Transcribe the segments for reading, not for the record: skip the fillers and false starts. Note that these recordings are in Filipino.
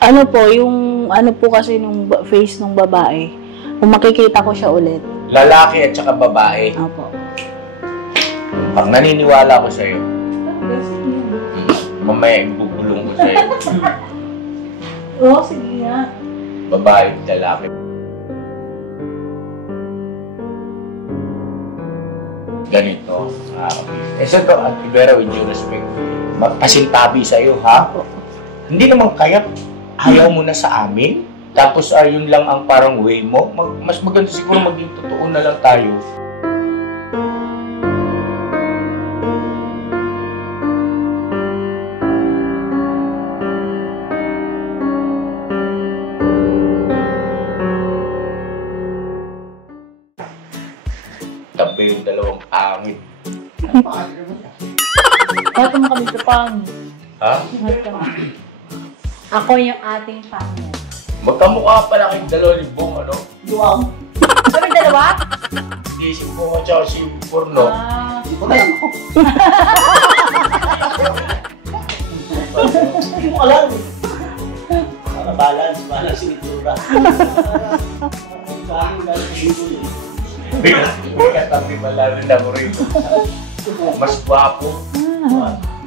Ano po, yung ano po kasi nung face nung babae, kung makikita ko siya ulit. Lalaki at saka babae. Opo. Pag naniniwala ko sa'yo, mamaya ibubulong ko sa'yo. Oo, sige nga. Babae at lalaki. Ganito. So, at Ibera, with due respect, pasintabi sa'yo, ha? Hindi naman kaya ayaw mo na sa amin? Tapos yun lang ang parang way mo? Mas maganda siguro maging totoo na lang tayo. Tabi yung dalawang pangit. Bakit mo kami sa pangit? Ha? Ako yung ating pangit. Magkamukha pala kayong dalawang libong, ano? Duwang. Sabi dalawa? Si Bunga tsaka si Porno. Ito na lang ako. Hindi mo alam eh. Para balance yung itsura. Katabi malalo na ko rin. Mas gwapo.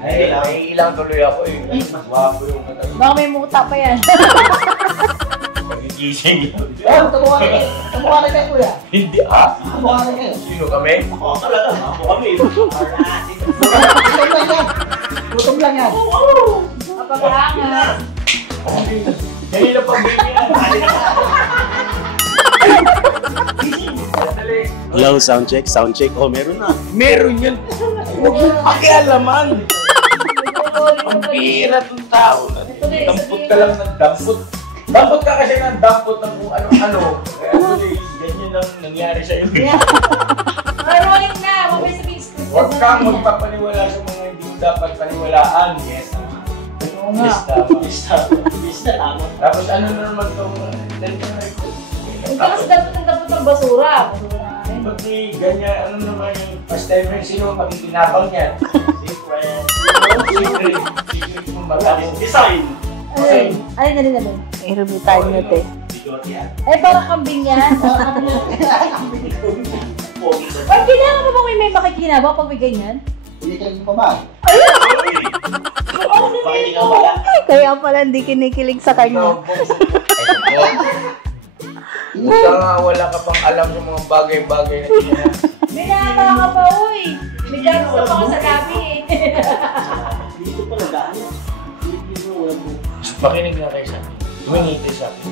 Ay, ilang tuloy ako eh. Mas gwapo yung katabi. Baka may muta pa yan. Nagigising yun. Oh, tumukha na kayo, kuya. Hindi Tumukha na kayo. Sino kami? Ako talaga. Ako kami. Gutom lang yan. Kapag-angas. Kanina pa ganyan. Hello, sound check. Oh, meron na. Meron yun. Huwag mong pakialaman. Ang bihira ng tao. Dampot ka lang ng dampot. Dampot ka kasi ng dampot ng kung ano-ano. Kaya actually, ganyan lang nangyari sa'yo. Rolling na. Mabay sabihin script. Huwag kang magpapaniwala sa mga hindi mo dapat paniwalaan. Yes, tama. Oo nga. Bis na tama. Tapos ano na naman itong ganito na ito? Hindi kasi dapat ng basura. Basura na rin. Ba't may ganyan, ano naman yung first timer, sino ang makikinabang niyan? Secret. Secret mong magaling. Design. Alin na rin. I-review tayo nyo, te. Eh, parang kambing yan. Pag kailangan mo bang may makikinabang pag may ganyan? Hindi ka pa ba? Kaya pala hindi kinikilig sa kanya. Basta nga wala ka pang alam sa mga bagay-bagay na ina. Binata ka pa, uy. May ganos ka pa ka sa gabi eh. Dito pa nagaan. Dito wala po. Makinig na kayo sa akin. Tumingin kayo sa akin.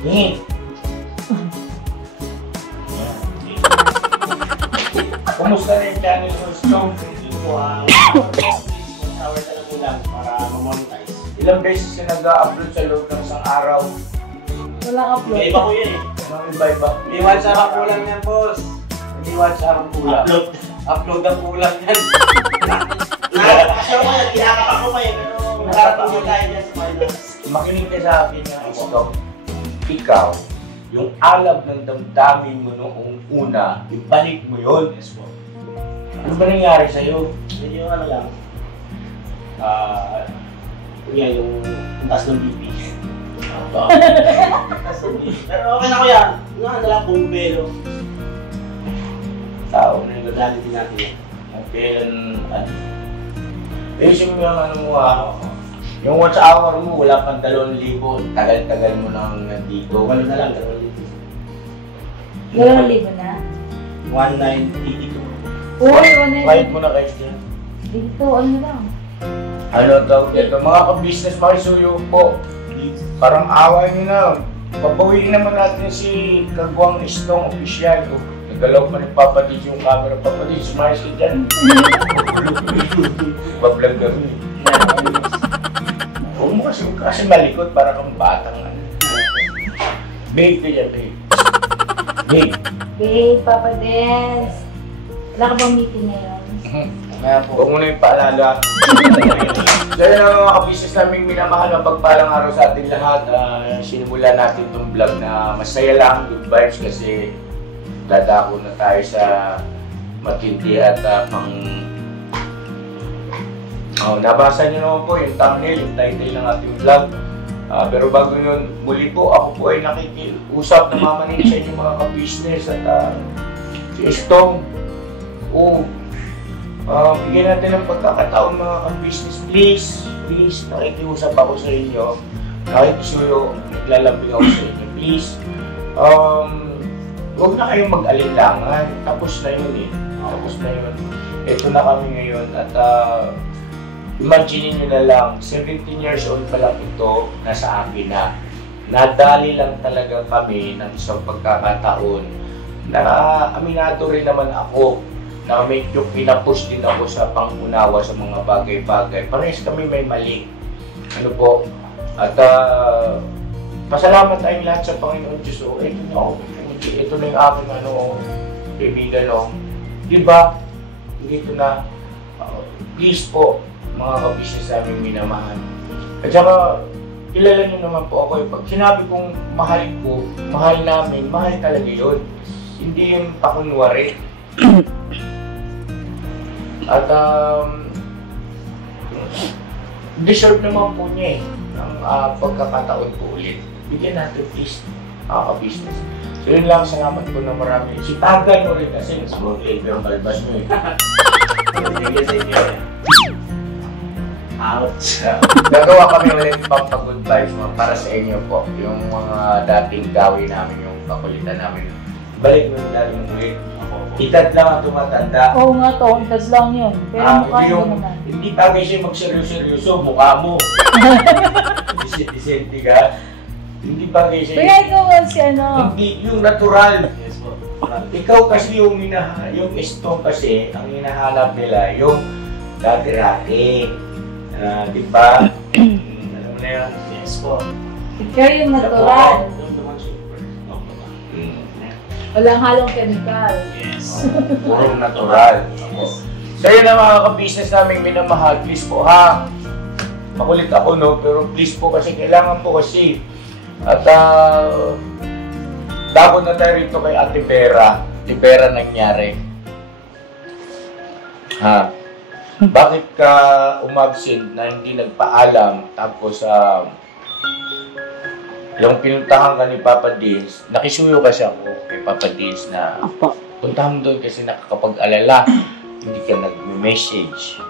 Tingin. Kumusta na yung channel mo? Stone? Dito ang hour na lang ulang para ma-monetize. Ilang beses ka nag-upload sa loob ng isang araw? Walang upload. May iba ko yan eh. Anong iba-iba? Hindi once araw kulang yan, boss. Hindi once araw kulang. Upload ang kulang yan. Nakakasya ko yan. Kinakapak ko pa eh. Pero nakarating mo tayo dyan sa finals. Makinig ka sa akin nga, Stone. Ikaw, yung alab ng damdamin mo noong una, ibalik mo yun. Yes po. Ano ba nangyari sa'yo? Medyo ano lang. Kunya yung taas ng BP. Pero okay na ko yan. Nga na lang bumbelo. Tao. Nagdadali din natin yan. Kailan, ayusin mo yung ano mo yung once hour mo, wala pang 2,000. Tagal-tagal mo nang nandito. Walo na lang, 2,000. 2,000 na. 1,982. Uy, Bayad mo na kayo dyan. Dito, ano lang. Ano tawag dito? Mga ka-business, makisuyo po. Parang away nyo na. Papawiin naman natin si Kagwang Istong official. Nagalaw pa rin papadis yung camera. Papadis, sumayos ka dyan. Bablog kami. Huwag mo kasi malikot para kang batang ano. Babe ka dyan, babe. Babe. Babe, Papa Des. Wala ka bang meeting ngayon? Huwag mo na yung paalala. So yun ang mga ka-business namin minamahal, mapagpalang araw sa ating lahat. Sinimula natin itong vlog na masaya lang, good vibes kasi dadako na tayo sa matindi at nabasa niyo naman po yung thumbnail, yung title ng ating vlog. Pero bago yun, muli po, ako po ay nakikiusap na mamanig sa inyong mga ka-business at si Estong. Bigyan natin ng pagkakataon mga ka-business. Please, nakikiusap ako sa inyo. Kahit isuyo, naglalambing ako sa inyo. Please, huwag na kayong mag-alinlangan. Tapos na yun eh. Tapos na yun. Ito na kami ngayon at imagine nyo na lang, 17 years old pa lang ito, nasa akin na. Nadali lang talaga kami ng isang pagkakataon na aminado rin naman ako na medyo pinapush din ako sa pangunawa sa mga bagay-bagay. Parehas kami may mali. Ano po? At pasalamat tayong lahat sa Panginoon Diyos. Ito na yung aking kaibigan. Diba? Dito na. Please po, mga ka-business namin minamahal. At saka, kilala nyo naman po ako. Pag sinabi kong mahal ko, mahal namin, mahal talaga yun. Hindi yun pakunwari. At deserve naman po niya ng pagkakataon po ulit. Bigyan natin please, ka-business. So yun lang, salamat po na marami. Si Tagan mo rin kasi small flavor ang balbas mo eh. Ouch! Gagawa kami ulit pang-good vibes para sa inyo po. Yung mga dating gawin namin, yung kakulitan namin. Balik mo yung dali mo ulit. Edad lang ang tumatanda. Oo nga to, edad lang yun. Pero mukha yun naman. Hindi bagay siya magseryoso-seryoso, mukha mo. Disente ka. Hindi bagay siya. Kaya ikaw si ano? Hindi, yung natural. Yes po. Ikaw kasi yung Estong kasi, ang hinahanap nila, yung dati-rati. Diba? Alam mo na yan? Yes po. Ikaw yung natural. Walang halong chemical. Yes. Puro natural. So yun ang mga ka-business namin minamahal. Please po ha. Makulit ako no, pero please po kasi kailangan po kasi. At tapos na tayo rito kay Ate Vera. Ate Vera nangyari. Ha? Bakit ka umabsent na hindi nagpaalam tapos yung pinuntahan ka ni Papa Dins, nakisuyo kasi ako kay Papa Dins na puntahan mo doon kasi nakakapag-alala, hindi ka nag-message.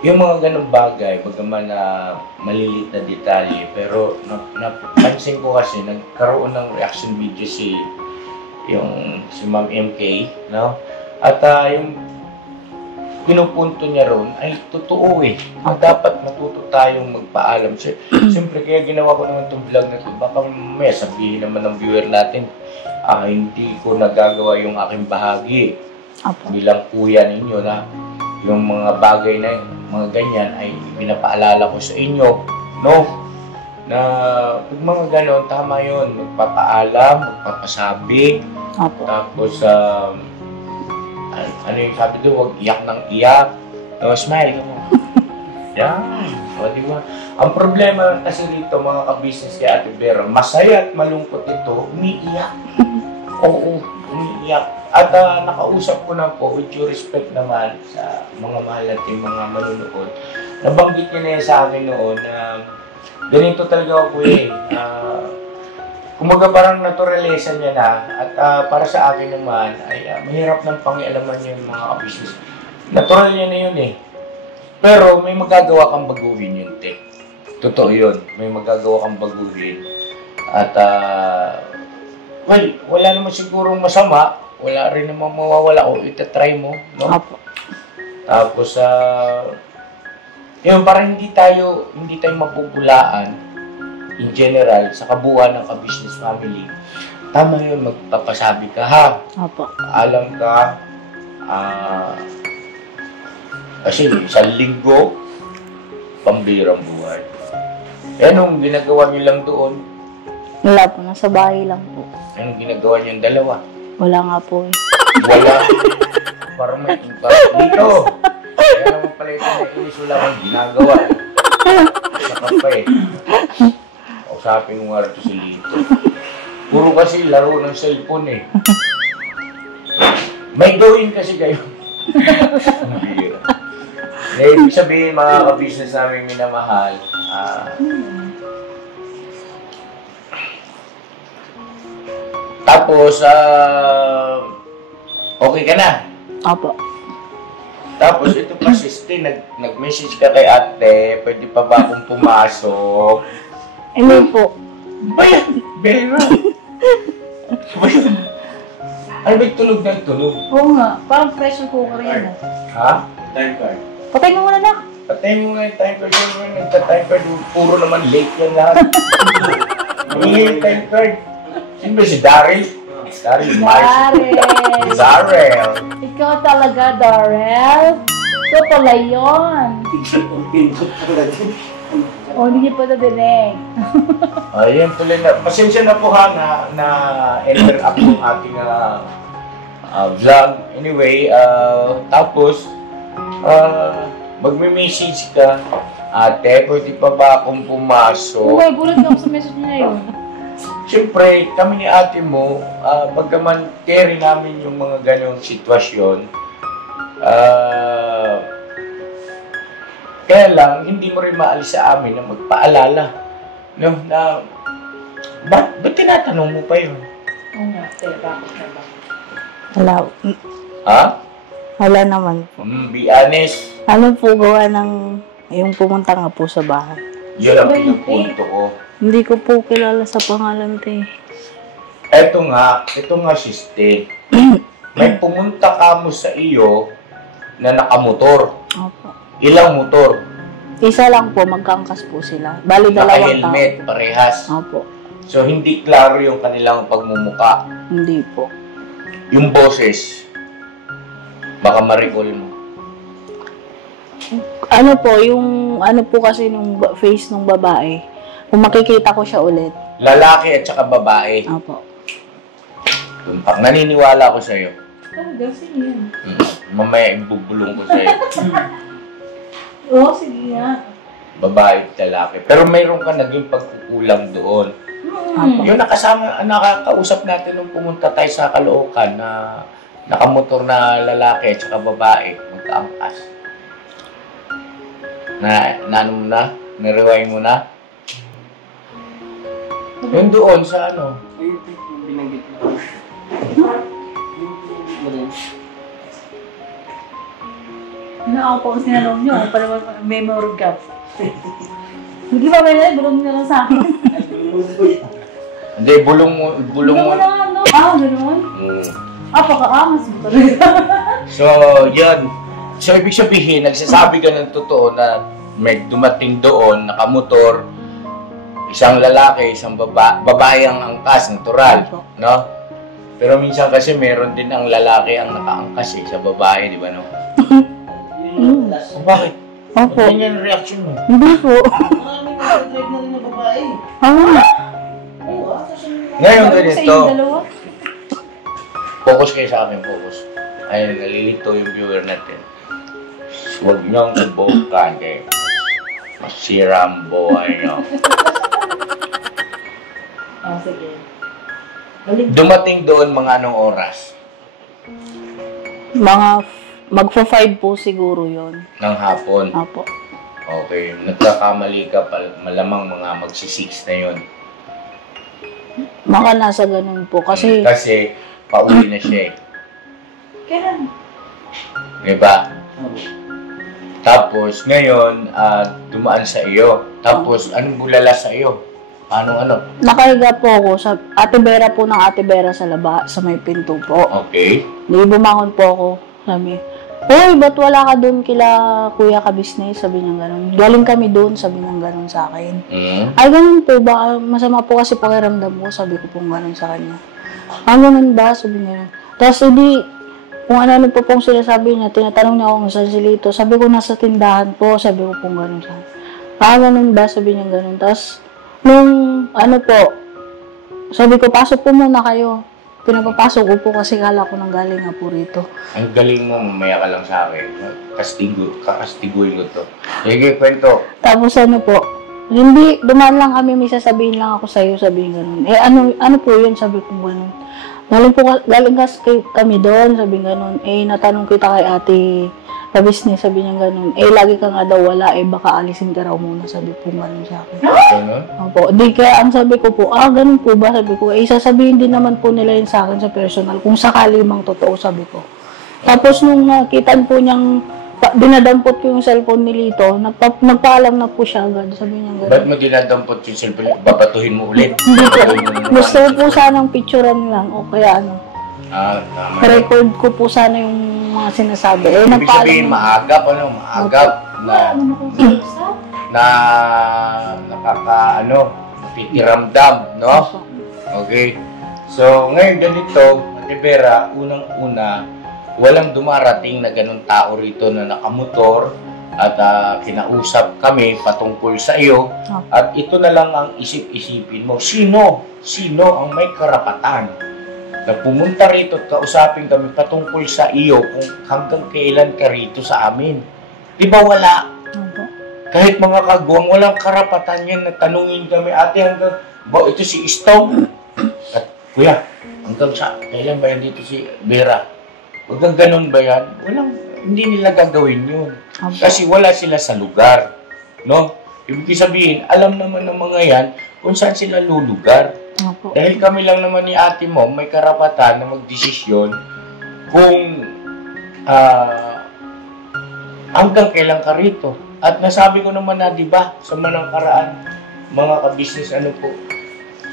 Yung mga ganong bagay, bagaman na maliliit na detalye, pero napansin ko kasi nagkaroon ng reaction video si Ma'am MK, no? At yung pinupunto niya ron ay totoo eh. Dapat matuto tayong magpaalam. Siyempre, kaya ginawa ko naman itong vlog na ito. Baka may sabihin naman ng viewer natin, hindi ko nagagawa yung aking bahagi. Bilang kuya ninyo na yung mga bagay na mga ganyan ay pinapaalala ko sa inyo. No? Na pag mga ganon, tama yun. Magpapaalam, magpapasabi. Tapos, ano yung sabi doon, huwag iyak ng iyak. Smile ka mo. Yan. O, diba? Ang problema kasi dito, mga ka-business kay Ate Vera, masaya at malungkot ito, umiiyak. Oo, umiiyak. At nakausap ko na po, with due respect naman sa mga mahal natin mga manunood, nabanggit niya na yan sa akin noon na ganito talaga ako eh. Kumaga parang naturalesa niya na at para sa akin naman ay mahirap ng pangialaman niya yung mga ka-business. Natural niya na yun eh. Pero may magagawa kang baguhin yun, te. Totoo yun. May magagawa kang baguhin. At well, wala naman sigurong masama. Wala rin naman mawawala o itatry mo, no? Tapos yun, parang hindi tayo mapupulaan in general, sa kabuuan ng ka-business family. Tama yun, magpapasabi ka ha. Alam ka, kasi isang linggo, pambirang buhay. Anong ginagawa niyo lang doon? Wala po, nasa bahay lang po. Anong ginagawa niyong dalawa? Wala nga po eh. Wala. Parang may impact dito. Kaya naman pala ito na inis, wala kang ginagawa. Saka pa eh. Kausapin mo nga ito si Lito. Puro kasi laro ng cellphone eh. May gawin kasi kayo. Ibig sabihin, mga ka-business namin minamahal, tapos, okay ka na. Opo. Tapos, ito pa, sister, nag-message ka kay ate, pwede pa ba akong pumasok? Hindi po. Bayan! Bera! Bayan! Ano ba tulog na tulog? Oo nga. Parang pressure cooker yan. Ha? Time card. Patay mo muna na. Patay mo nga yung time card. Nagka-time card, puro naman late yan lahat. Hindi yung time card. Sino ba si Daryl? Daryl! Ikaw talaga, Daryl. Ikaw pala yun. O, hindi niyo pa nadinig. Ayun tuloy na. Pasensya na po ha na interact yung ating vlog. Anyway, tapos, magme-message ka. Ate, pwede pa ba akong pumasok? Uy, gulat ka ako sa message niya yun. Siyempre, kami ni ate mo, bagaman carry namin yung mga ganong sitwasyon, kaya lang, hindi mo rin maalis sa amin na magpaalala. No, na, ba't tinatanong mo pa yun? Oo nga, bakit na ba? Wala. Ha? Wala naman. Be honest. Ano po gawa ng, yung pumunta nga po sa bahay? Yun ang pinupunto ko. Hindi ko po kilala sa pangalan, te. Ito nga sister. May pumunta ka mo sa iyo na nakamotor. Opo. Ilang motor? Isa lang po, magkangkas po sila. Bali, dalawang tao. Naka-helmet, parehas. Opo. So, hindi klaro yung kanilang pagmumuka. Hindi po. Yung boses, baka ma-recall mo. Ano po, yung ano po kasi nung face nung babae, kung makikita ko siya ulit. Lalaki at saka babae. Opo. Tumpak, naniniwala ko sa'yo. Talaga, sige yan. Mamaya ibubulong ko sa'yo. Oo, sige nga. Babae at lalaki. Pero mayroon ka naging pagkukulang doon. Yung nakakausap natin nung pumunta tayo sa Caloocan na nakamotor na lalaki at saka babae, magkaangkas. Ano mo na? Nirewind mo na? Yung doon sa ano? Ayun, binanggit ko. Ano ako po kasi sinanong nyo, para memory gap. Hindi ba may bulong nyo lang sa akin? Hindi, bulong mo. Ano? Gano'n? Pakaangas mo talaga. So, yan. So, ibig sabihin, nagsasabi ka ng totoo na may dumating doon, nakamotor, isang lalaki, isang babae ang angkas, natural, no? Pero minsan kasi meron din ang lalaki ang nakaangkas sa babae, di ba, no? Bakit? Opo. Ganyan ang reaction mo. Hindi po. Maraming nag-drive na rin ng babae. Ngayon ganito, focus kayo sa akin, focus. Ay, nalilito yung viewer natin. Huwag niyong subukan kayo. Masira ang buhay niyo. Sige. Dumating doon mga anong oras Magpa-5 po siguro yon. ng hapon. Apo. Okay, nagkakamali ka pa, malamang mga magsi-6 na yun. Baka nasa ganun po. Kasi Pauwi na siya eh. kailan? Diba? Tapos ngayon, dumaan sa iyo. Tapos anong bulala sa iyo? Ano? Nakahiga po ako sa Ate Vera po ng Ate Vera sa may pinto po. Okay. Di bumangon po ako. Sabi, "Uy, ba't wala ka doon kila Kuya Kabisnes?" Sabi niya gano'n. "Galing kami doon," sabi niya gano'n sa akin. Ay, ganun po. Baka masama po kasi pakiramdam ko. Sabi ko pong gano'n sa kanya. Ganun ba? Sabi niya. Tapos hindi, kung ano po pong sinasabi niya, tinatanong niya ako kung saan si Lito. Sabi ko, nasa tindahan po. Sabi ko pong gano'n sa kanya. Ganun ba? Sabi niya gano'n. Tapos, nung sabi ko, pasok po muna kayo. Pinapapasok ko po kasi kala ko nang galing nga po rito. Ang galing mo, mamaya ka lang sa akin. Kakastiguin ko to. Sige, kwento. Tapos po, hindi, dumaan lang kami, may sasabihin lang ako sa'yo, sabihin ganun. Ano po yun, sabi ko ganun. Galing kasi kami doon, sabi ganun. Natanong kita kay Kabisnes, sabi niya ganun. Eh, lagi ka nga daw wala, eh, baka alisin ka raw muna, sabi po ganun sa akin. Ganun? Opo. Di kaya ang sabi ko po, ganun po ba? Sabi ko, sasabihin din naman po nila yun sa akin sa personal, kung sakali mang totoo, sabi ko. Tapos nung nakitaan po niyang, dinadampot ko yung cellphone ni Lito, nagpaalam na po siya agad, sabi niya ganun. Ba't mo dinadampot yung cellphone? Babatuhin mo ulit? Hindi po. Gusto ko po sanang picturean lang, o kaya ano. Tama. Record ko po sana yung mga sinasabi. Eh, Ibig sabihin, maagap na pitiramdam, no? Okay. So, ngayon ganito, Ate Vera, unang-una, walang dumarating na ganun tao rito na nakamotor at kinausap kami patungkol sa iyo. At ito na lang ang isip-isipin mo. Sino ang may karapatan na pumunta rito at kausapin kami patungkol sa iyo kung hanggang kailan ka rito sa amin? Di ba wala? Kahit mga kagwang, walang karapatan yan na tanungin kami, ate, hanggang, ba, ito si Istong? At, kuya, hanggang sa, kailan ba yan dito si Vera? Hanggang ganun ba yan? Hindi nila gagawin yun. Kasi wala sila sa lugar. No? Ibig sabihin, alam naman ng mga yan kung saan sila lulugar. Dahil kami lang naman ni ate mo, may karapatan na magdesisyon kung hanggang kailan ka rito. At nasabi ko naman na, di ba, sa manang karaan, mga kabisnes, ano po.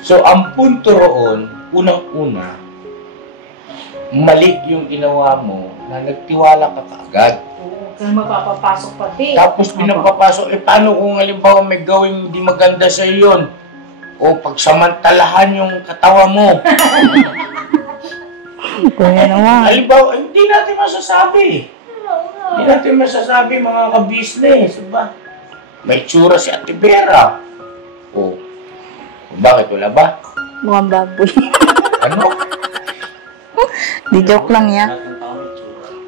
So, ang punto roon, unang-una, mali yung ginawa mo na nagtiwala ka kaagad. Oo, kaya mapapapasok pati. Tapos pinapapasok, paano kung halimbawa may gawing hindi maganda sa iyon? O pagsamantalahan yung katawa mo. Kuya naman. Halimbawa, hindi natin masasabi. Hindi natin masasabi, mga kabisnes. Diba? May tsura si Ate Vera. O, bakit wala ba? Mukhang baboy. Ano? Di joke lang yan.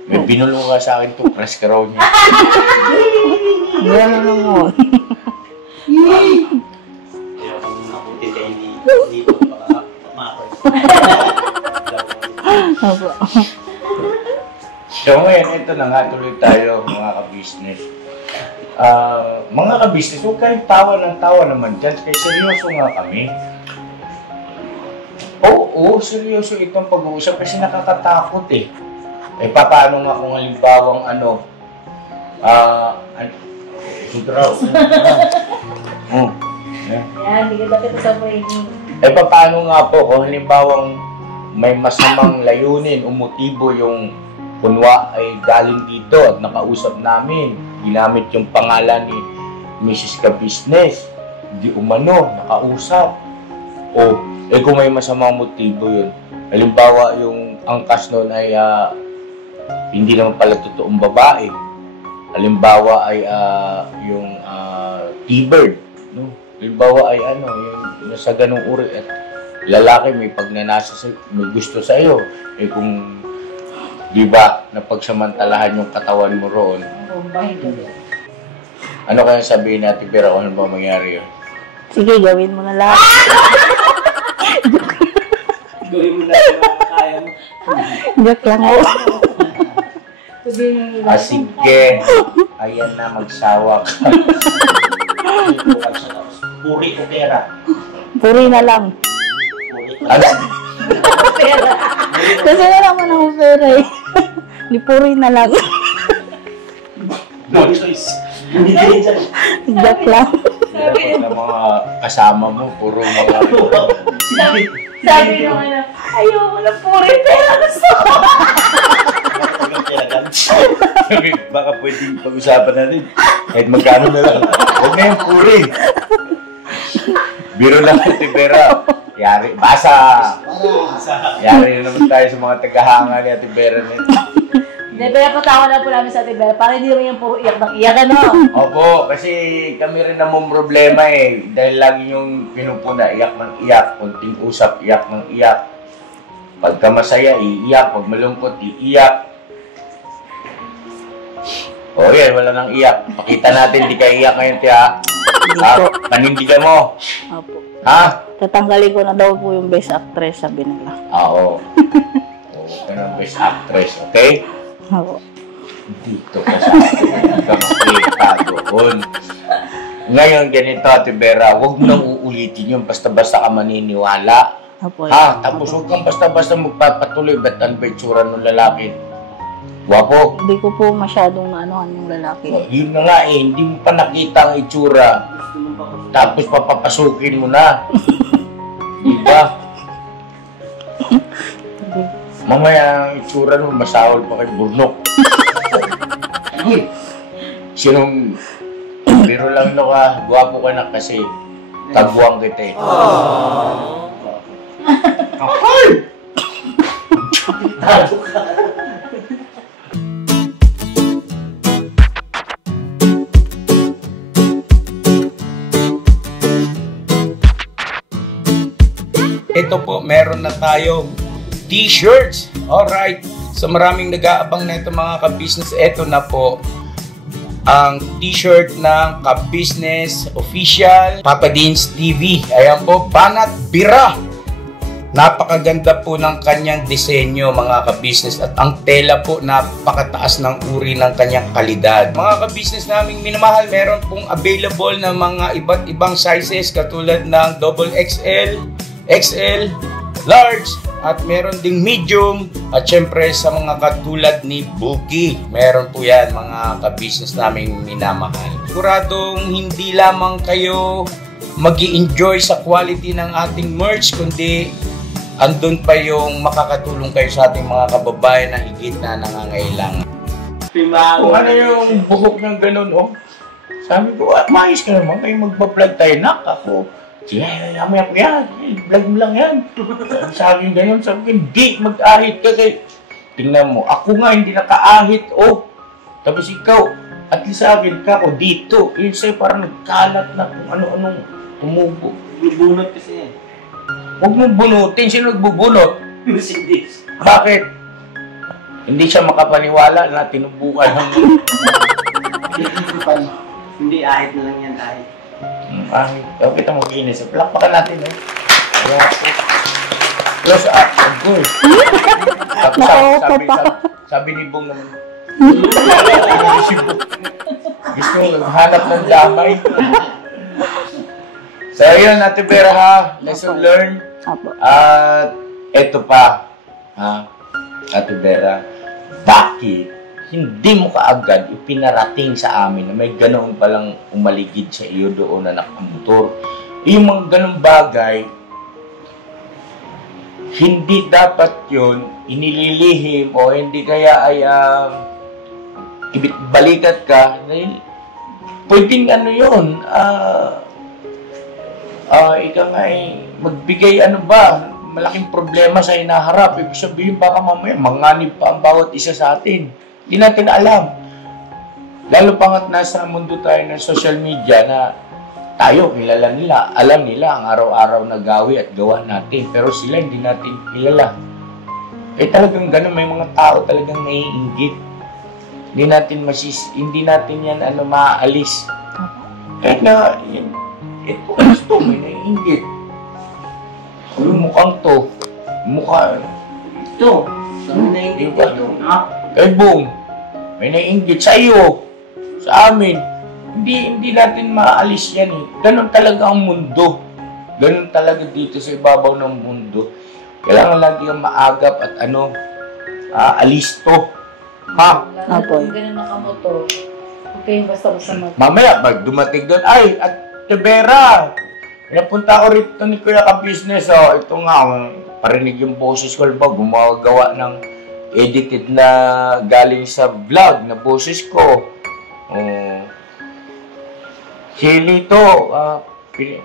May binulong ka sa akin to, press ka raw niya. Gano'n naman. So ngayon, ito na nga, tuloy tayo mga kabisnes. Mga kabisnes, huwag kayong tawa ng tawa naman dyan, kaya seryoso nga kami. Oo, seryoso itong pag-uusap kasi nakakatakot eh. Paano nga kung halimbawang sudraw. Yan, hindi ka kita sa training. Paano nga po kung halimbawang may masamang layunin o motibo yung kunwa ay galing dito at nakausap namin. Ginamit yung pangalan ni Mrs. Kabisnes. Di umano, nakausap. Kung may masamang motibo yun. Halimbawa yung angkas noon ay hindi naman pala totoong babae. Halimbawa ay yung T-bird. No? Halimbawa ay yung nasa ganung uri at lalaki may pagnanasa may gusto sa iyo. Kung di ba napagsamantalahan yung katawan mo roon. Ano kaya sabihin natin pero ano ba mangyari yun? Sige, gawin mo na lahat. Gawin mo na kaya mo. Joke lang ako. Sige. Ayan na, magsawa ka. Puri o pera? Puri na lang. Ano? Kasi wala naman ako pera eh. Di puri na lang. No choice. Hindi kayo dyan. Joke lang. Dapat na mga kasama mo, puro mga... Sabi nung ayoko na puri, pero gusto ko. Baka pwedeng pag-usapan natin. Kahit magkano na lang. Huwag na yung puri. Biro lang Ate Vera. Yari. Basa. Yari na naman tayo sa mga tagahanga ni Ate Vera. Hindi, pero patawa na po namin sa Ate Vera para hindi naman yung puro iyak ng iyak, ano? Opo, kasi kami rin namang problema eh. Dahil lagi yung pinupuna, iyak ng iyak. Kunting usap, iyak ng iyak. Pagka masaya, iiyak. Pag malungkot, iiyak. Yan, wala nang iyak. Pakita natin, di ka iyak ngayon, tiya. Panindigan mo. Opo. Ha? Tatanggalin ko na daw po yung best actress, sabi nila. Oo. Oo, ka ng best actress, okay? Opo. Dito ka sa akin. Hindi ka makita doon. Ngayon, ganito, Ate Vera, huwag mo nang uulitin yun basta-basta ka maniniwala. Apo. Ha? Tapos huwag kang basta-basta magpapatuloy. Ba't ang ba itsura ng lalaki? Wapo. Hindi ko po masyadong maanuhan yung lalaki. Yun na nga eh, hindi mo pa nakita ang itsura. Tapos papapasukin mo na. Diba? Mamaya ang itsura mo, masahol pa kay Burnok. Sinong, biro lang no ka, gwapo ka na kasi tagwang kita eh. Kapal! Tado ka. Ito po, meron na tayong t-shirts. Alright. So maraming nag-aabang na ito mga ka-business. Ito na po ang t-shirt ng ka-business official Papa Dean's TV. Ayan po, Banat Bira. Napakaganda po ng kanyang disenyo mga ka-business at ang tela po napakataas ng uri ng kanyang kalidad. Mga ka-business naming minamahal, meron pong available na mga iba't ibang sizes katulad ng XXL, XL, large, at meron ding medium, at syempre sa mga katulad ni Buki, meron po yan mga ka-business naming minamahal. Siguradong hindi lamang kayo mag-i-enjoy sa quality ng ating merch, kundi andun pa yung makakatulong kayo sa ating mga kababayan na higit na nangangailangan. Kung ano yung buhok ng ganun, oh. Sabi ko, maayos ka naman, kayo magpa-vlog tayo, ako. Sige, mamaya ko yan. Vlog mo lang yan. Sabi ko ganyan, sabi ko, hindi, mag-ahit ka kay... Tingnan mo, ako nga hindi naka-ahit, oh. Tapos ikaw, at least sa akin ka, oh, dito. Yun sa'yo parang nagkalat na kung ano-anong tumubo. Bubunot kasi yan. Huwag mong bunutin. Sino nagbubunot? Hindi. Bakit? Hindi siya makapaniwala na tinubukan ng... Hindi, ahit na lang yan, ahit. Ahit. Huwag kita mag-inis. Palakpakan natin, eh. Kaya po. Close up, of course. Sabi ni Bong naman. Gusto mo naghanap ng damay. So, yun, Ate Vera, ha? Lesson learned. At eto pa, ha? Ate Vera, bakit hindi mo kaagad ipinarating sa amin na may ganoon palang umaligid sa iyo doon na nakamotor? Yung mga ganoong bagay, hindi dapat yun inililihim o hindi kaya ay balikat ka. Pwedeng ano yun, ikaw nga ay magbigay malaking problema sa hinaharap. Ibig sabihin baka mamaya manganib pa ang bawat isa sa atin. Hindi natin alam. Lalo pangat nasa mundo tayo ng social media na tayo, kilala nila. Alam nila ang araw-araw na gawi at gawa natin. Pero sila hindi natin kilala. Eh talagang gano'n, may mga tao talagang naiinggit. Hindi natin yan maaalis. Kahit na, ito gusto, may naiinggit. Yung mukhang to, ito. Kami naiinggit ito. Kay Bong, may naiinggit sa iyo, sa amin. Hindi natin maalis yan eh. Ganon talaga ang mundo. Ganon talaga dito sa ibabaw ng mundo. Kailangan lagi kang maagap at alisto. Ha? Kung ganun nakamotor, okay, basta-basta Mamaya, pag dumating doon, ay, at Vera, napunta ako rito ni Kuya ka-business. Oh, ito nga, parinig yung boses ko, gumagawa ng edited na galing sa vlog na boses ko. Si Lito,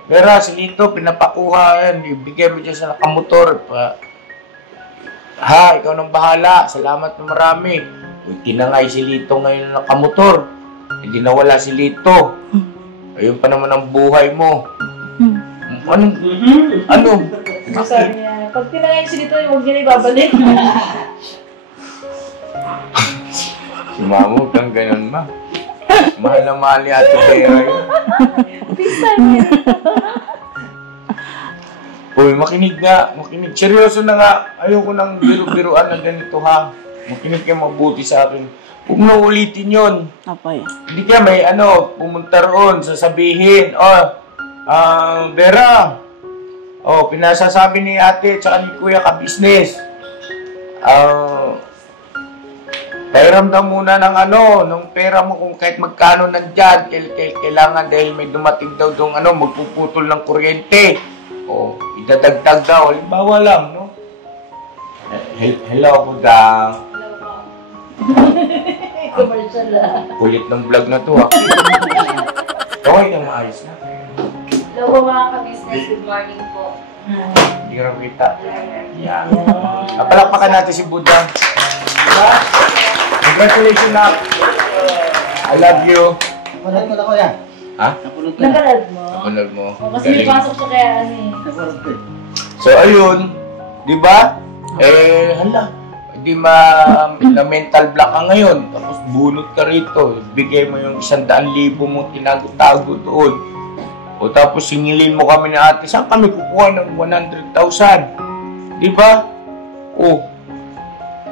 Vera, si Lito, pinapakuha yan, ibigay mo dyan sa nakamotor. Ha, ikaw nang bahala, salamat na marami. Tinangay si Lito ngayon na nakamotor. Hindi nawala si Lito. Ayun pa naman ang buhay mo. Ano? sabi niya, pag tinangay si dito, huwag niya na ibabalik. Si Mama, huwag kang ganun, ma. Mahal na mahal ni Ate Vera yun. Pisa niya. Uy, makinig nga. Makinig. Seryoso na nga. Ayoko nang biru-biruan na ganito, ha. Makinig kayo mabuti sa akin. Huwag mo ulitin yun. Apa yan? Hindi ka may pumunta roon, sasabihin, Vera, pinasasabi ni ate at ni kuya ka-business. Pahiramdam muna ng pera mo kung kahit magkano nandyan, kailangan dahil may dumating daw doon, magpuputol ng kuryente. Idadagdag daw, halimbawa lang, no? Hello, Budang. Commercial lang. Kulit ng vlog na to, ha? Okay na, maayos na. Hello po mga ka-business, good morning po. Hindi ka rin kita. Yeah. Palakpakan natin si Budang. Diba? Congratulations, na. I love you. Napanood ko na ko yan. Ha? Napanood ko na. Nakalad mo? Napanood mo. Kasi may pasok siya kaya Napanood ko eh. So, ayun. Diba? Hala. Hindi na mental block ka ngayon. Tapos bunot ka rito. Bigay mo yung 100,000 mo tinago-tago doon. O tapos singilin mo kami ni ate. Saan kami kukuha ng 100,000? Diba?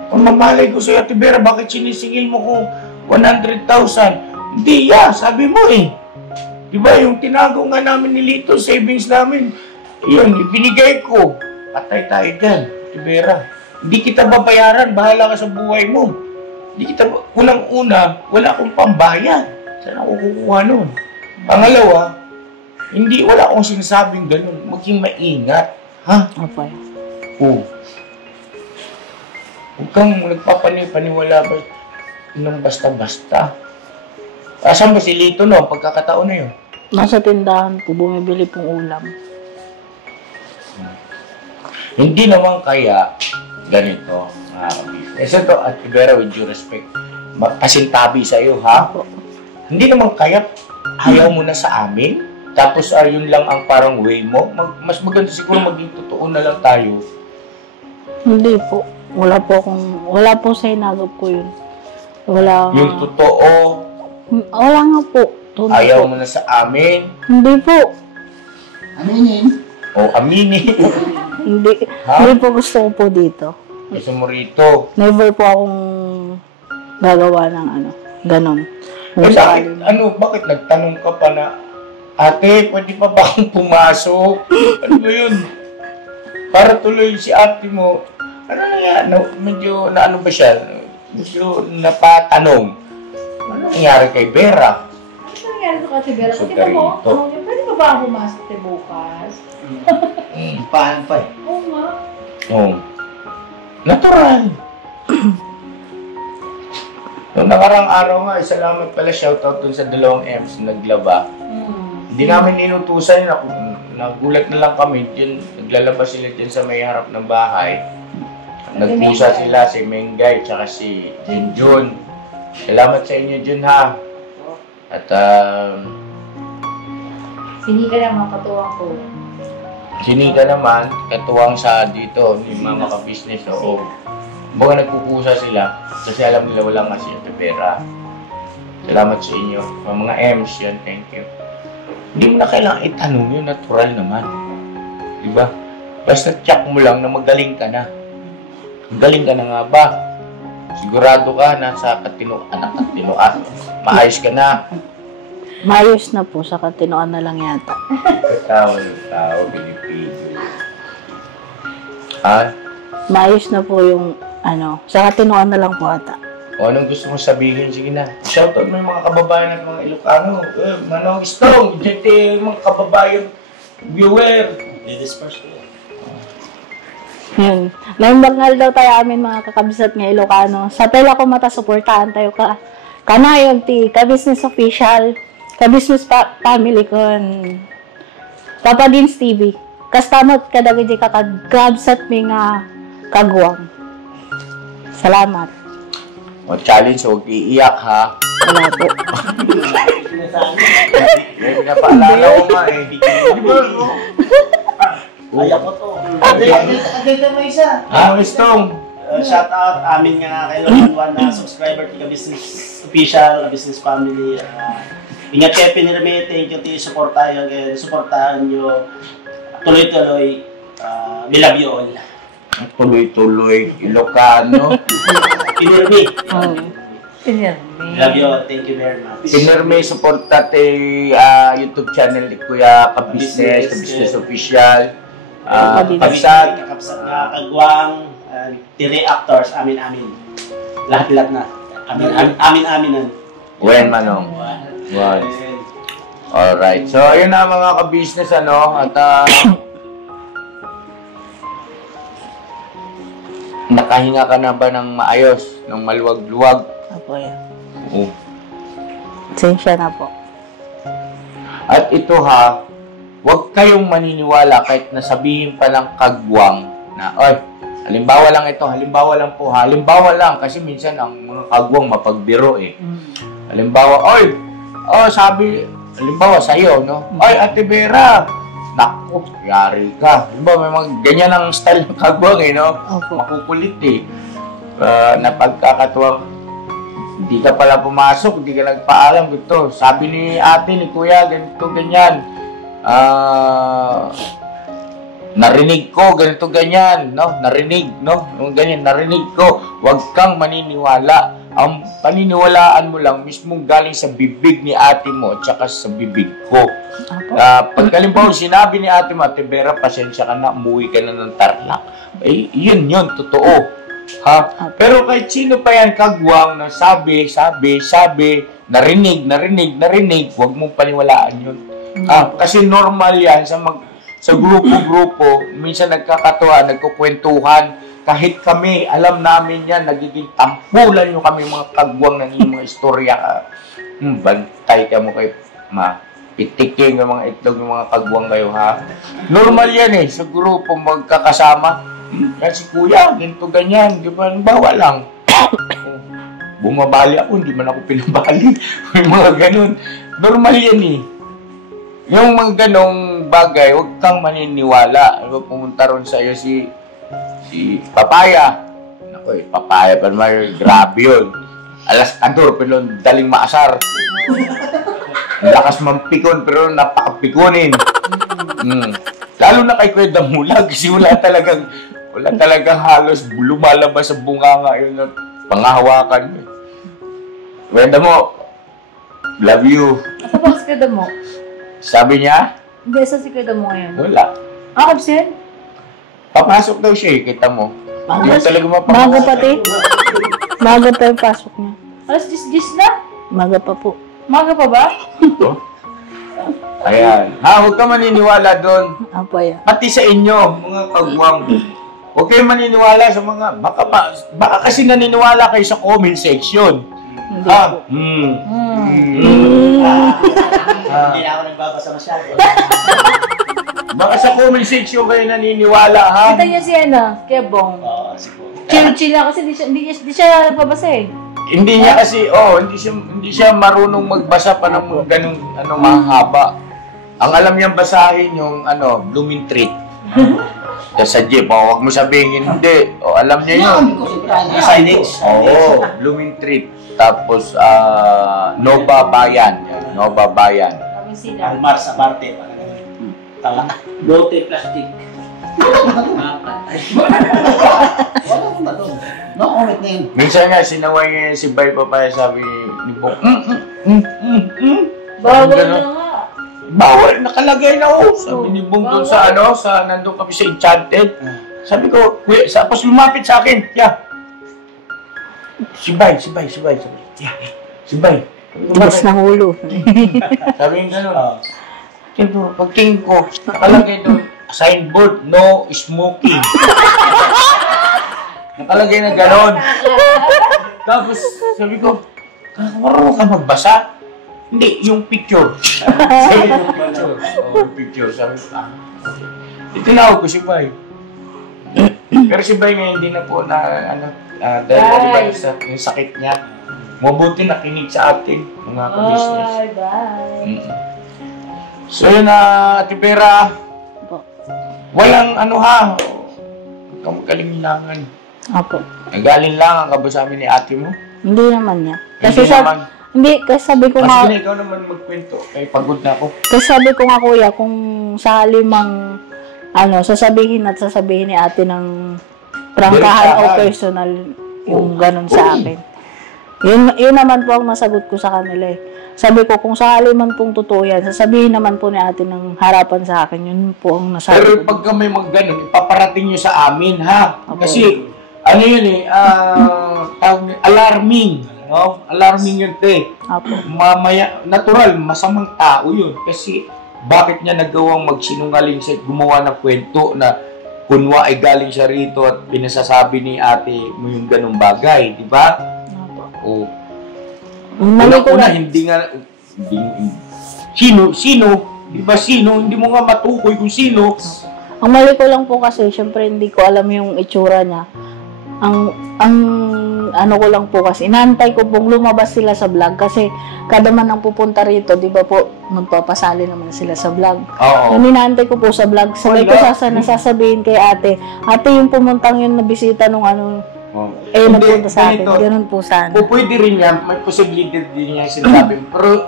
Pamamalay ko sa'yo, Ate Vera, bakit sinisingil mo ko 100,000? Hindi, sabi mo eh. Diba, yung tinago nga namin ni Lito, savings namin, yun, ibinigay ko. Patay tayo dyan, Ate Vera. Hindi kita babayaran, bahala ka sa buhay mo. Hindi kita, unang-una, wala akong pambayad. Saan ako kukuha nun? Pangalawa, wala akong sinasabing ganun. Maging maingat. Ha? Apa yan? Huwag kang nagpapaniwala ba ng basta-basta. Asan ba si Lito no? Pagkakataon na yun? Nasa tindahan po, bumibili pong ulam. Hindi naman kaya ganito. Ito, Ate Vera, with due respect, kasintabi sa'yo, ha? Hindi naman kaya ayaw mo na sa amin? Tapos yun lang ang parang way mo? Mas maganda siguro maging totoo na lang tayo. Hindi po. Wala po sa hinagap ko yun. Wala. Yung totoo, Wala nga po. Tunay ayaw po. mo na sa amin? Hindi po. Aminin. Aminin. Hindi. Ha? Hindi po gusto ko po dito. Gusto mo rito. Never po akong gagawa ng ganon. Bakit nagtanong ka pa na, ate, pwede pa ba akong pumasok? Ano ba yun? Para tuloy si ate mo, medyo naano ba siya? Medyo napatanong. Ano nangyari kay Vera? Ano nangyari sa kasi Vera? So, Pati ba mo? ganito. Pwede ba ba ako pumasok tayo bukas? Paano pa eh. Oo nga. Natural. Noong nakarang araw nga, salamat pala, shoutout dun sa 2 M's naglaba. Hindi namin inutusan yun. Nagulat na lang kami. Naglalaba sila dyan sa may harap ng bahay. Nagpusa sila si Mengay tsaka si Junjun. Salamat sa inyo, Jun, ha. At Sinika naman katuwang ko. sinika naman, katuwang sa dito ni Mama Ka-Business. Oo. Baga nagpupusa sila kasi alam nila wala nga si Ate Vera. Salamat sa inyo. Mga M's yan, thank you. Hindi mo na kailangan itanong yun, natural naman. Diba? Basta check mo lang na magaling ka na. Magaling ka na nga ba? Sigurado ka na sa katinoan. Maayos ka na. Maayos na po, sa katinoan na lang yata. Tao, binipigil. Ha? Maayos na po yung sa katinoan na lang po ata. O anong gusto mo sabihin? Sige na. Shoutout mo yung mga kababayan at mga Ilocano. Manong Strong, dito mga kababayan viewer. Ladies first ko. Yun. Naimbag daw tayo amin mga kakabisat nga Ilocano. Sa tela ko mata, supportahan tayo ka. Kanayog ti, ka-business official, ka-business family kon. Papa Dins TV. Kastamot kadagay di kakagabsat mi nga kagwang. Salamat. O challenge, huwag iiyak ha. Wala po. May pinapaalala ko nga eh. Di ba? Ayaw ko to. Agad mo isa. Strong. Shout out amin nga kay Lord na subscriber kay Business Official, Business Family. Ingat kayo pinirami, thank you to supportahan kayo, supportahan nyo tuloy-tuloy. We love you all. Tuloy-tuloy, Ilocano. Pinirami. Love you. Thank you very much. Pinirme supporta te YouTube channel ni Kuya Kabusiness, Kabusiness Official. Kapsat. Kapsat nga kagwang, tiri actors, amin. Lahat na. Amin. Wen Manong. One. Alright. So, ayun na mga ka-business, ano. At, nakahinga ka na ba ng maayos? Ng maluwag-luwag? Apo yan. Oo. Sensya na po. At ito ha, huwag kayong maniniwala kahit nasabihin pa ng kagwang na, oy, halimbawa lang ito, halimbawa lang po, halimbawa lang, kasi minsan ang mga kagwang mapagbiro eh. Halimbawa, oy, sabi, halimbawa sa'yo, no? Oy, Ate Vera, naku, yari ka. Halimbawa, may mga ganyan ang style ng kagwang eh, no? Opo. Makukulit eh. Napagkakatuwang, hindi ka pala pumasok, hindi ka nagpaalam, ito. Sabi ni ate, ni kuya, ganito, ganyan. Narinig ko, ganito, ganyan, no? Narinig, no? Yung ganyan, narinig ko. Huwag kang maniniwala. Ang paniniwalaan mo lang, mismong galing sa bibig ni ate mo at saka sa bibig ko. Pagkalimbaw, sinabi ni ate mo, Ate Vera, pasensya ka na, umuwi ka na ng Tarlac. Eh, yun, totoo. Ha? Pero kahit sino pa yan kagwang na sabi, narinig, huwag mong paniwalaan yun. Kasi normal yan sa grupo-grupo, minsan nagkakatuwa, nagkukwentuhan, kahit kami, alam namin yan, nagiging tampulan nyo kami mga kagwang ng mga istorya. Bantay ka mo kayo, pitiking ng mga itlog ng mga kagwang kayo, ha? Normal yan eh, sa grupo magkakasama. Yan si kuya, ganito ganyan, di ba? Bawa lang. Bumabali ako, hindi man ako pinabali. May mga ganun. Normal yan eh. Yung mga ganong bagay, huwag kang maniniwala. Pumunta ron sa iyo si Papaya. Naku Papaya pa naman, grabe yun. Alaskador, pero daling maasar. Lakas mampikon, pero napakapikonin. Lalo na kay Kuya Damulag, kasi wala talagang halos lumalabas sa bunganga yun at pangahawakan. Kuya mo, love you. Asa ba si Kuya mo? Sabi niya? Hindi, asa si Kuya mo ngayon? Wala. Absent? Papasok daw siya kita mo. Hindi mo talaga mapapasok. Maga pati. Maga pa yung pasok niya. Alas 10 na? Maga pa po. Maga pa ba? Ito. Ayan. Huwag ka maniniwala doon. Apo yan. Pati sa inyo, mga kagwang. Huwag kayong maniniwala sa mga, baka kasi naniniwala kayo sa comment section. Hindi po. Hindi na ako nagbabasa masyado. Baka sa comment section kayo naniniwala, ha? Kita niya si Kebong. Oo, siguro. Chill na kasi hindi siya nagbabasa eh. Hindi niya kasi, hindi siya marunong magbasa pa ng ganung mahaba. Ang alam niyang basahin yung blooming treat. Kasi sa jeep, huwag mo sabihin hindi. Alam niya yun. Signage. Blooming treat. Tapos, Nova Bayan. Nova Bayan. Kaming sila. Almar sa parte. Tama. Lote plastic. No comment na yun. Minsan nga, sinaway niya si Bay Papaya, sabi ni Bong, Bawal ganun. na nga. Bawal, nakalagay na sabi ni Bong doon sa nandun kami sa Enchanted. Sabi ko, tapos lumapit sa akin, si Bay. Yeah, si Bay. Tigas ng ulo. Sabi yung gano'n. Pagtingin ko, nakalagay doon, signboard, no smoking. Nakalagay na gano'n. Tapos, sabi ko, marunong ka magbasa? Hindi, yung picture. Sabi yung picture. Yung picture. Sabi ko, itinawag ko si Bay. Pero si Bay ngayon, hindi na po dahil yung sakit niya. Mabuti nakinig sa atin, mga ka-business. Bye. So yun Ate Vera, walang huwag kang magkaliminangan. Apo. Nagaling lang ang kaba sa amin ni ate mo. Hindi naman niya. Hindi naman. Kasi sabi ko nga, ikaw naman magkwento. Kaya pagod na ako. kasi sabi ko nga kuya, kung sakali mang, sasabihin ni ate ng prangkahan o personal yung ganun sa akin. Yun naman po ang nasagot ko sa kanila eh. Sabi ko, kung sakali man pong totoo yan, sasabihin naman po ni ate ng harapan sa akin, yun po ang nasabi Pero ko. pagka may mga ganun, ipaparating nyo sa amin, ha? Opo. Kasi, ano yun eh, alarming. No? Alarming yun, te. Apo. Mamaya, natural, masamang tao yun. Kasi, bakit niya nagawang magsinungaling sa gumawa ng kwento na kunwa ay galing siya rito at pinasasabi ni ate mo yung ganung bagay, di ba? Apo. O, Mali ko una, lang. hindi nga, sino, di ba sino, hindi mo nga matukoy kung sino. Ang mali ko lang po kasi, syempre hindi ko alam yung itsura niya. Ang ano ko lang po kasi, inaantay ko pong lumabas sila sa vlog kasi kada man ang pupunta rito, di ba po, magpapasali naman sila sa vlog. Oo. Yung inaantay ko po sa vlog, sabay ko nasasabihin kay ate, yung pumuntang yun na bisita nung ano, nagpunta sa akin, ganun po sana. O pwede rin yan, may posibilidad din niya sinasabi. Pero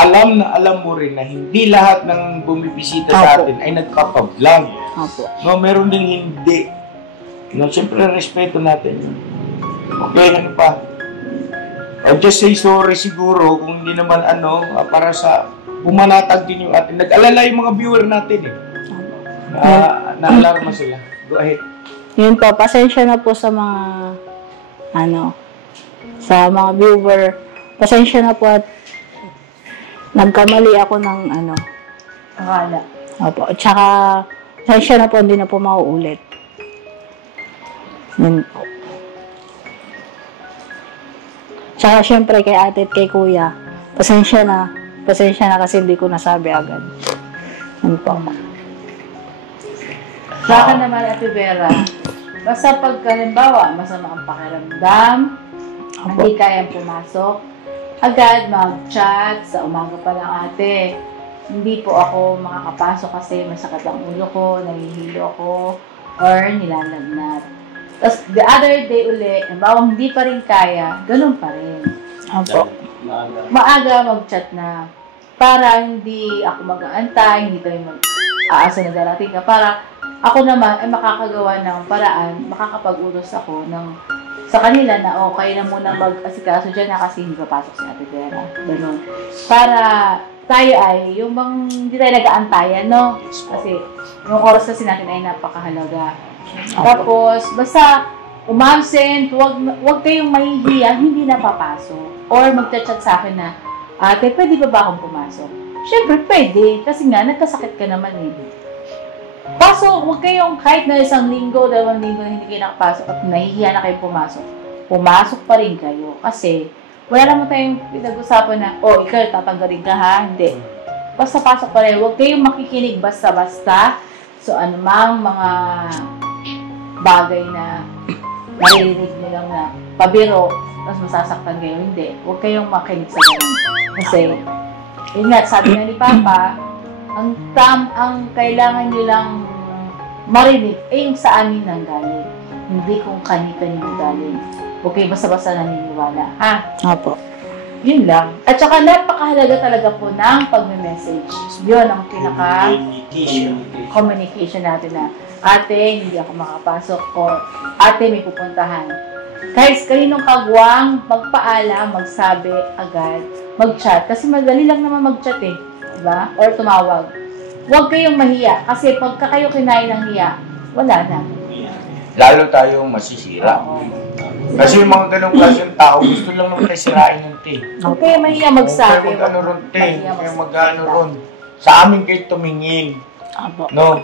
alam mo rin na hindi lahat ng bumibisita sa Opo. atin ay nagpapablog. Opo. No, meron din hindi. No, siyempre respeto natin. Okay, ano pa? I'll just say sorry siguro kung hindi naman para sa pumanatag din yung atin. Nag-alala yung mga viewer natin eh. Na-alarma sila. Go ahead. Yun po, pasensya na po sa mga sa mga viewer. Pasensya na po at nagkamali ako ng Akala. Opo. Tsaka, pasensya na po, hindi na po mauulit. Yun po. Tsaka, syempre, kay ate at kay kuya, pasensya na kasi hindi ko nasabi agad. Yun po. Sa akin naman, Ate Vera, basta pag halimbawa, masama ang pakiramdam, hindi kayang pumasok, agad mag-chat sa umaga pa lang, ate. Hindi po ako makakapasok kasi masakit ang ulo ko, nahihilo ako, or nilalagnat. Tapos the other day uli, halimbawa hindi pa rin kaya, ganun pa rin. Opo. Maaga mag-chat na para hindi ako mag-aantay, hindi kayo mag-aasa na darating ka, para ako naman ay makakagawa ng paraan, makakapag-utos ako sa kanila na kayo na muna mag-asikaso dyan na kasi hindi papasok si Ate Vera. Ganun. Para tayo ay, yung bang hindi tayo nag-aantayan, no? Kasi yung oras kasi natin ay napakahalaga. Tapos, basta umabsent, wag kayong mahihiya, hindi na papasok. Or magchat-chat sa akin na, ate, pwede ba akong pumasok? Siyempre, pwede. Kasi nga, nagkasakit ka naman eh. Pasok, huwag kayong kahit na 1 linggo, 2 linggo na hindi kayo nakapasok at nahihiya na kayong pumasok. Pumasok pa rin kayo. Kasi, wala naman tayong pinag-usapan na, ikaw tatanggalin ka ha? Hindi. Basta pasok pa rin. Huwag kayong makikinig basta-basta. So, anumang mga bagay na maririnig nyo lang na pabiro, tapos masasaktan kayo. Hindi. Huwag kayong makinig sa ganun. Kasi, yun nga, sabi nga ni Papa, ang kailangan nyo lang marinig ay yung sa amin nang galing. Hindi kung kanino galing. Okay, basta-basta naniniwala. Opo. Yun lang. At saka napakahalaga talaga po ng pagme-message. Yun ang communication natin na, ate, hindi ako makapasok, o ate, may pupuntahan. Kahit kaninong kagwang, magpaalam, magsabi agad, mag-chat. Kasi madali lang naman mag-chat eh. Diba? Or tumawag. Huwag kayong mahiya. Kasi pagka kayo kinain ng hiya, wala na. Lalo tayong masisira. Kasi yung mga ganong klaseng tao, gusto lang naman tayo sirain ng te. Huwag kayong mahiya magsabi. Huwag kayo mag-ano ron, te. Huwag kayo mag-ano ron. Sa amin kayo tumingin. No?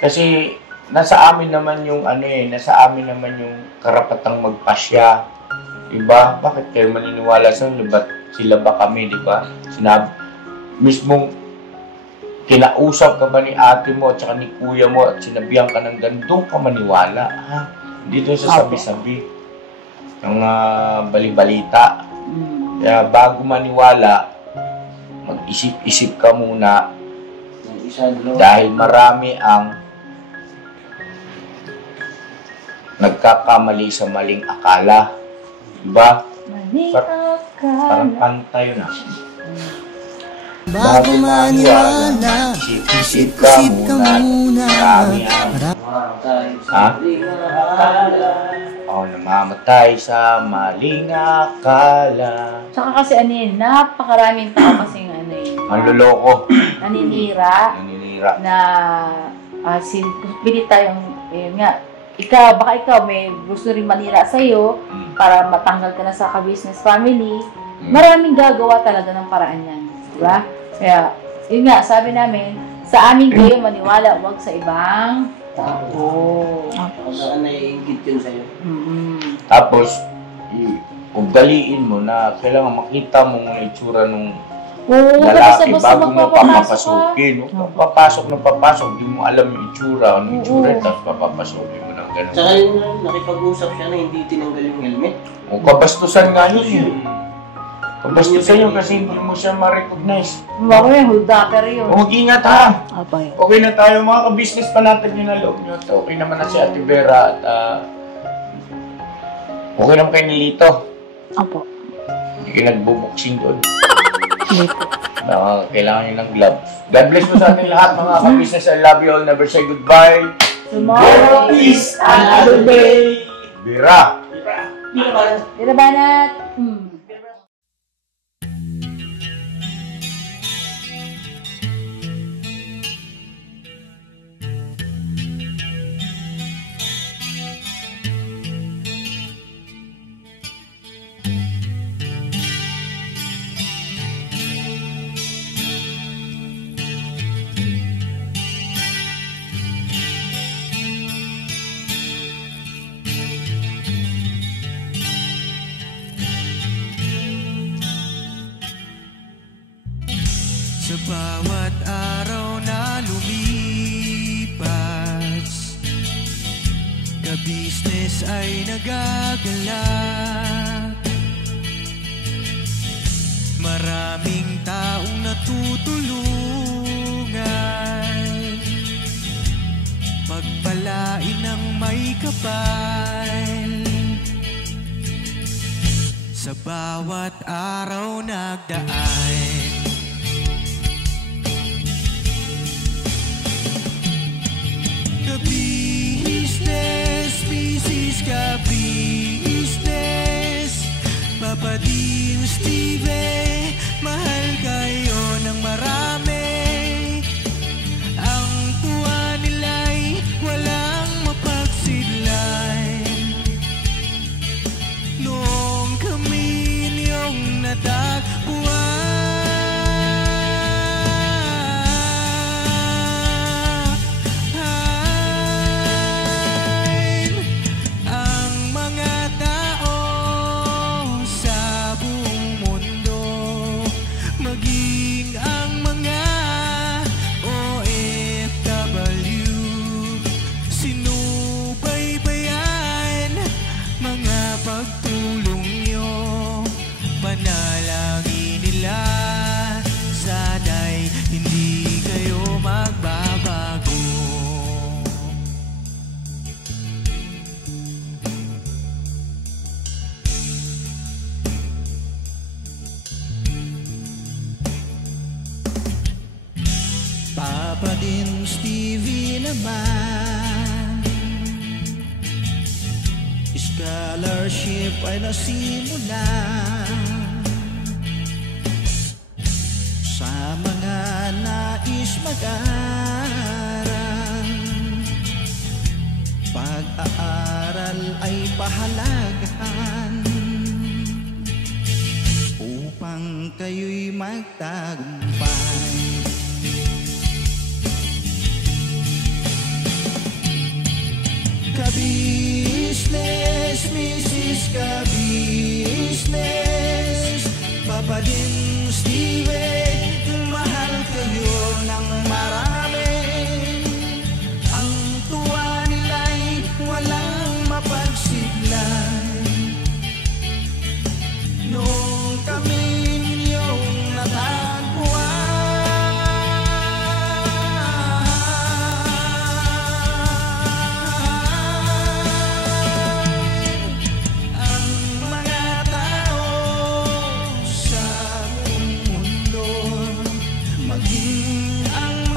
Kasi nasa amin naman yung nasa amin naman yung karapatang magpasya. Diba? Bakit kayo maniniwala sa inyo? Ba't sila ba kami, diba? Mismong kinausap ka ba ni ate mo at saka ni kuya mo at sinabihan ka ng ganito ka maniwala, ha? Dito sa sabi-sabi ng bali-balita. Kaya bago maniwala, mag-isip-isip ka muna dahil marami ang nagkakamali sa maling akala. Diba? Parang kanta yun, ha? Bago maniwala, isip ka muna. Marami ang Ako namamatay sa maling akala. Tsaka kasi ano yun, napakaraming tao kasing ano yun. Manloloko. Naninira. Naninira. Na pilit tayong, yun nga, baka ikaw may gusto rin manira sa'yo para matanggal ka na sa ka-business family. Maraming gagawa talaga ng paraan yan. Diba? Kaya, yun nga, sabi namin, sa amin kayo maniwala, huwag sa ibang tao. Pagkaan naiingit yun sa'yo. Tapos, ugaliin mo na kailangan makita mo muna itsura nung lalaki bago mo papapasukin. Papasok na papasok, di mo alam yung itsura, anong itsura, tapos papapasukin mo ng gano'n. Tsaka yun, nakipag-usap siya na hindi tinanggal yung helmet. O kabastusan nga yun. Kabastusan yun kasi hindi mo siya ma-recognize. Baka may hold-upper yun. Mag-ingat ha! Apo. Okay na tayo, mga ka-business pa natin yun na loob nyo. Okay naman na si Ate Vera at okay naman kayo ni Lito. Apo. Hindi kayo nagbuboxing doon. Hindi po. Kailangan nyo ng gloves. God bless mo sa ating lahat mga ka-business. I love you all. Never say goodbye. Tomorrow is another day. Vera! Tira banat. Sa bawat araw na lumipas, ka-business ay nagagalak. Maraming taong natutulungan, pagpalain ng may kapal. Sa bawat araw nagdaan, ka-business, business ka-business, Papa Dio, Steve, mahal kayo ng marami. Ang tuwa nila'y walang mapagsidlay. Noong kami niyong natagpuan, Papa din Stevie naman, scholarship ay nasimulan sa mga nais mag-aral. Pag-aaral ay pahalagahan upang kayo'y magtagumpay. Ka-business, Mrs. Ka-business, Papa din Steve, mahal kayo ng marami. Ang tuwa nila'y walang mapagsiglay. Noong kami ninyong natagpuan, ang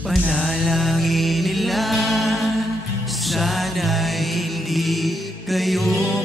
Panalangin nila sana'y hindi kayo